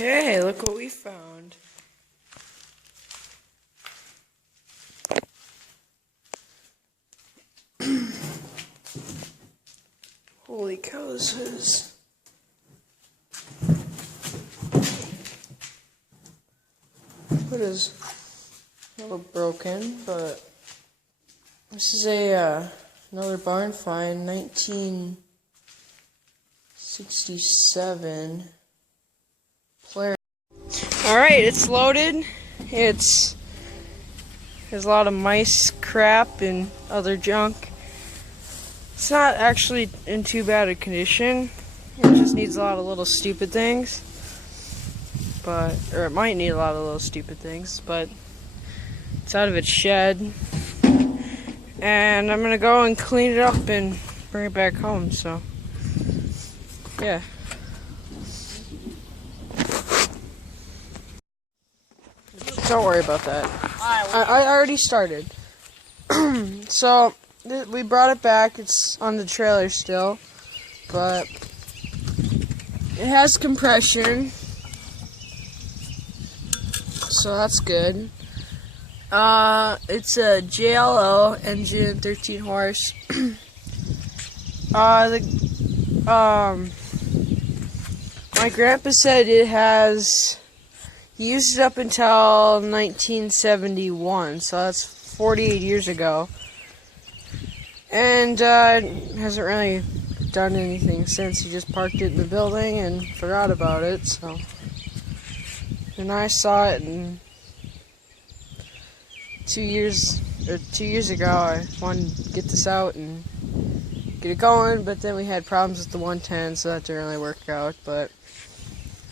Okay, look what we found. Holy cow, this is... What is a little broken, but this is another barn find, 1967 Polaris. Alright, it's loaded. There's a lot of mice crap and other junk. It's not actually in too bad a condition. It just needs a lot of little stupid things. Or it might need a lot of little stupid things, but it's out of its shed. And I'm gonna go and clean it up and bring it back home, so yeah. Don't worry about that. I already started. So we brought it back. It's on the trailer still, but it has compression, so that's good. It's a JLO engine, 13 horse. My grandpa said it has. He used it up until 1971, so that's 48 years ago. And hasn't really done anything since. He just parked it in the building and forgot about it. So, and I saw it in 2 years ago. I wanted to get this out and get it going, but then we had problems with the 110, so that didn't really work out. But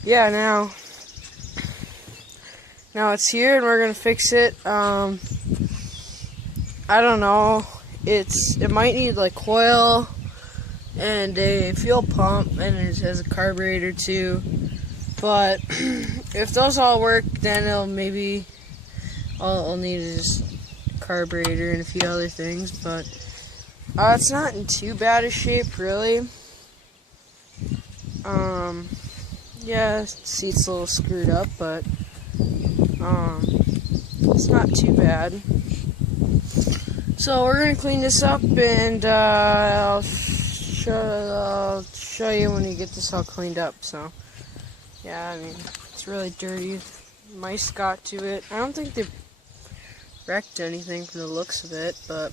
yeah, now it's here and we're gonna fix it. I don't know. It might need like coil and a fuel pump, and it has a carburetor too. But if those all work, then I'll need is carburetor and a few other things. But it's not in too bad a shape, really. Yeah, the seat's a little screwed up, but it's not too bad. So we're gonna clean this up, and I'll show you when we get this all cleaned up. So yeah, I mean, it's really dirty. Mice got to it. I don't think they wrecked anything from the looks of it, but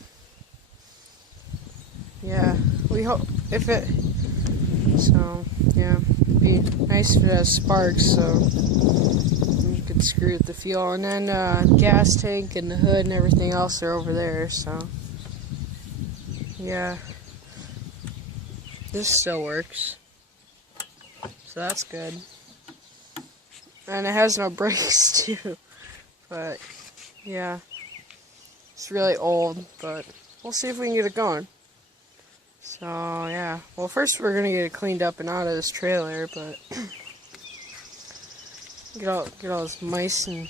yeah, we hope if it. So yeah, it'd be nice if it has sparks, so you could screw with the fuel. And then gas tank and the hood and everything else are over there. So yeah, this still works, so that's good. And it has no brakes too. But yeah, it's really old, but we'll see if we can get it going. So yeah, well, first we're gonna get it cleaned up and out of this trailer, but get all this mice and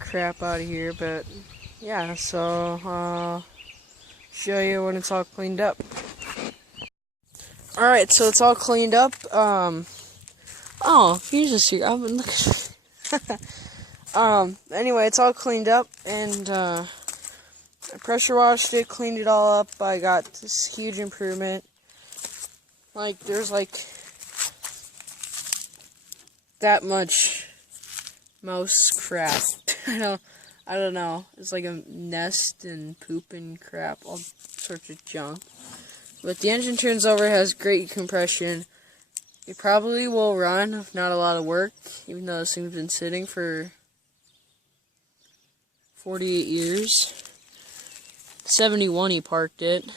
crap out of here. But yeah, so I'll show you when it's all cleaned up. Alright, so it's all cleaned up. Oh, here's a secret. I've been looking. Anyway, it's all cleaned up, and I pressure washed it, cleaned it all up. I got this huge improvement. Like, there's like that much mouse crap. I don't know. It's like a nest and poop and crap, all sorts of junk. But the engine turns over, has great compression. It probably will run if not a lot of work, even though this thing's been sitting for 48 years. 71 he parked it.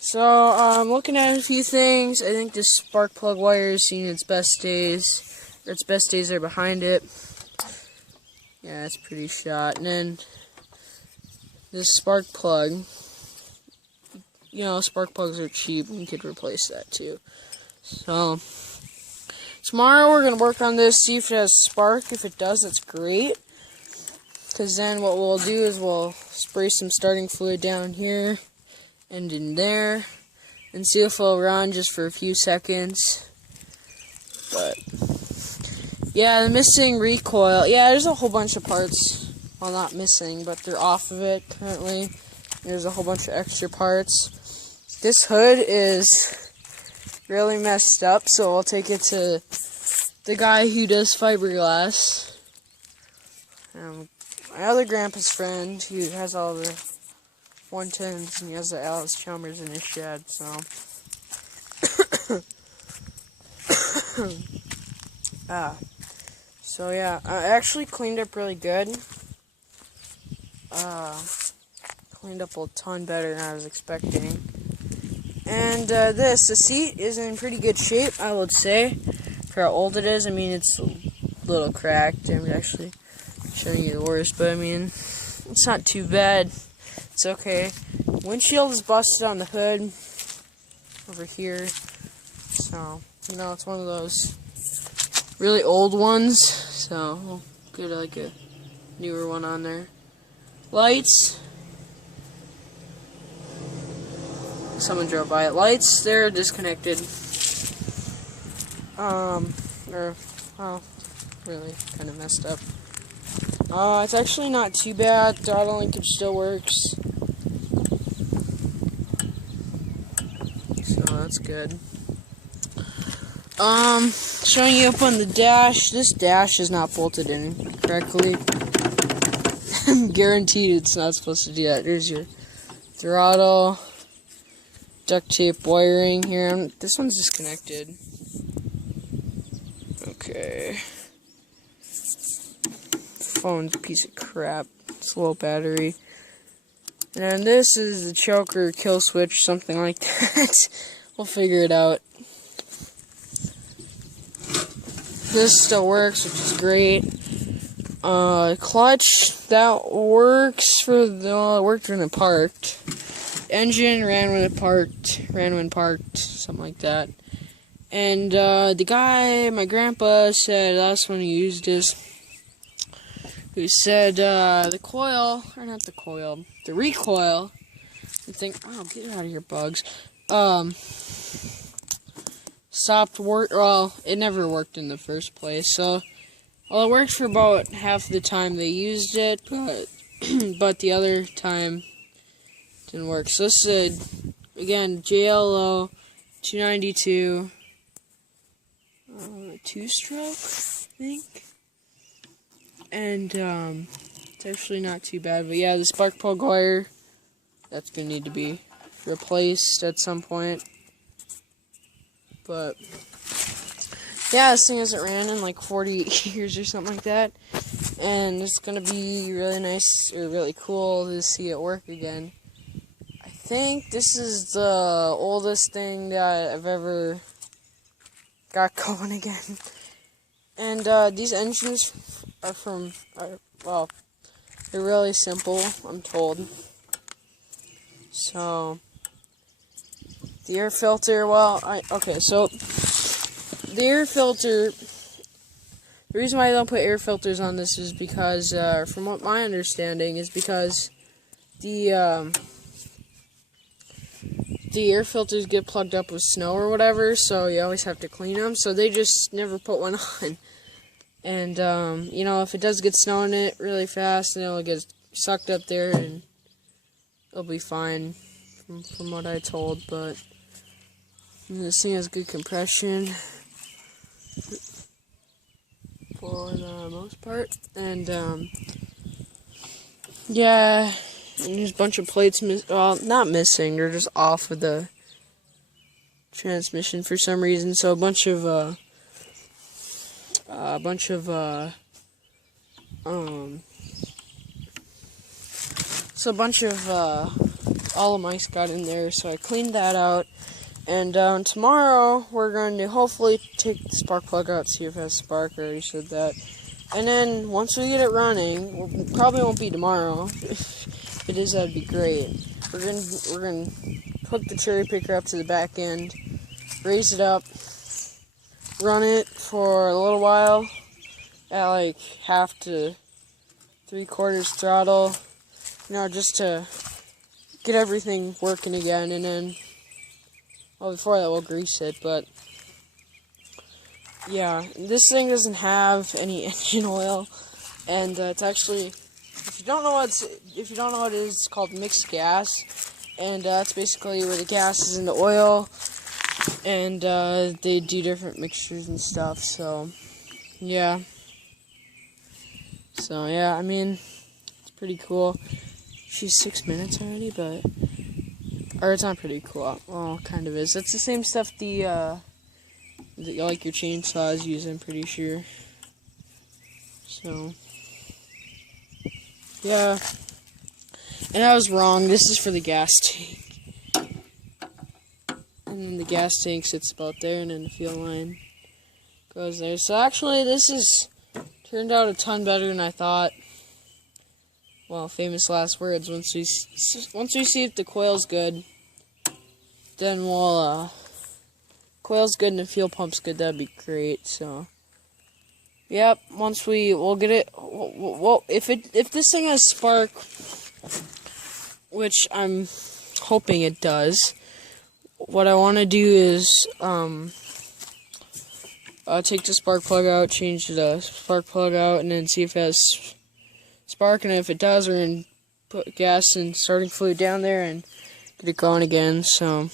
So I'm looking at a few things. I think this spark plug wire is seeing its best days. Or its best days are behind it. Yeah, it's pretty shot. And then this spark plug. You know, spark plugs are cheap. We could replace that too. So tomorrow we're going to work on this, see if it has spark. If it does, that's great. Because then what we'll do is we'll spray some starting fluid down here and in there and see if it'll run just for a few seconds. But yeah, the missing recoil. Yeah, there's a whole bunch of parts. Well, not missing, but they're off of it currently. There's a whole bunch of extra parts. This hood is really messed up, so I'll take it to the guy who does fiberglass. My other grandpa's friend who has all the 110s, and he has the Alice Chalmers in his shed, so. So yeah, I actually cleaned up really good. Cleaned up a ton better than I was expecting. And the seat is in pretty good shape, I would say, for how old it is. I mean, it's a little cracked. I'm actually showing you the worst, but I mean, it's not too bad. It's okay. Windshield is busted on the hood over here, so you know, it's one of those really old ones. So we'll get like a newer one on there. Lights. Someone drove by it. Lights, they're disconnected. Really kind of messed up. It's actually not too bad. Throttle linkage still works. So that's good. Showing you up on the dash. This dash is not bolted in correctly. I'm guaranteed it's not supposed to do that. There's your throttle. Duct tape wiring here. This one's disconnected. Okay. Phone's a piece of crap. It's a low battery. And this is the choker kill switch, something like that. We'll figure it out. This still works, which is great. Clutch, that works for the, well, it worked when it parked. Engine ran when parked, something like that. And the guy, my grandpa, said last one he used this, who said the recoil, the thing, oh, get out of here, bugs, stopped work. Well, it never worked in the first place, so, well, it worked for about half the time they used it, but but the other time didn't work. So this is again JLO 292 two-stroke, I think, and it's actually not too bad. But yeah, the spark plug wire, that's gonna need to be replaced at some point. But yeah, this thing hasn't ran in like 40 years or something like that, and it's gonna be really nice or really cool to see it work again. I think this is the oldest thing that I've ever got going again. And these engines are well, they're really simple, I'm told. So the air filter, so the air filter, the reason why I don't put air filters on this is because, from what my understanding is because the air filters get plugged up with snow or whatever, so you always have to clean them, so they just never put one on. And, you know, if it does get snow in it really fast, then it'll get sucked up there, and it'll be fine, from what I told, but this thing has good compression for the most part, and, yeah, and there's a bunch of plates, not missing, they're just off with the transmission for some reason, so a bunch of all of mice got in there, so I cleaned that out. And tomorrow we're going to hopefully take the spark plug out, see if it has spark. I already said that. And then once we get it running, probably won't be tomorrow. If it is, that'd be great. We're gonna hook the cherry picker up to the back end, raise it up, run it for a little while at like 1/2 to 3/4 throttle, you know, just to get everything working again, and then, well, before that we'll grease it, but yeah, this thing doesn't have any engine oil, and it's actually, if you don't know what it is, it's called mixed gas, and that's basically where the gas is in the oil, and they do different mixtures and stuff. So yeah, I mean, it's pretty cool. She's 6 minutes already, or it's not pretty cool. Well, kind of is. It's the same stuff like your chainsaws use, I'm pretty sure. So yeah, and I was wrong. This is for the gas tank, and then the gas tank sits about there, and then the fuel line goes there. So actually, this is turned out a ton better than I thought. Well, famous last words. Once we see if the coil's good, then we'll coil's good and the fuel pump's good. That'd be great. So, yep. Once we'll get it. Well, if this thing has spark, which I'm hoping it does, what I want to do is take the spark plug out, change the spark plug out, and then see if it has spark, and if it does, we're going to put gas and starting fluid down there and get it going again. So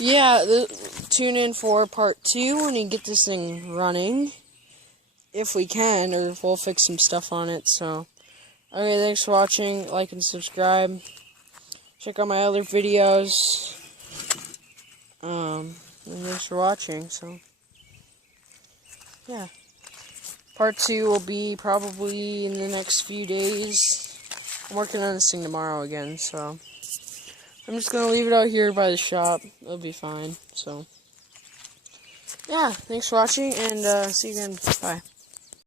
yeah, tune in for part 2 when we get this thing running, if we can, or if we'll fix some stuff on it. So okay, thanks for watching. Like and subscribe. Check out my other videos. And thanks for watching. So yeah, part 2 will be probably in the next few days. I'm working on this thing tomorrow again, so I'm just gonna leave it out here by the shop. It'll be fine. So yeah, thanks for watching, and see you again. Bye.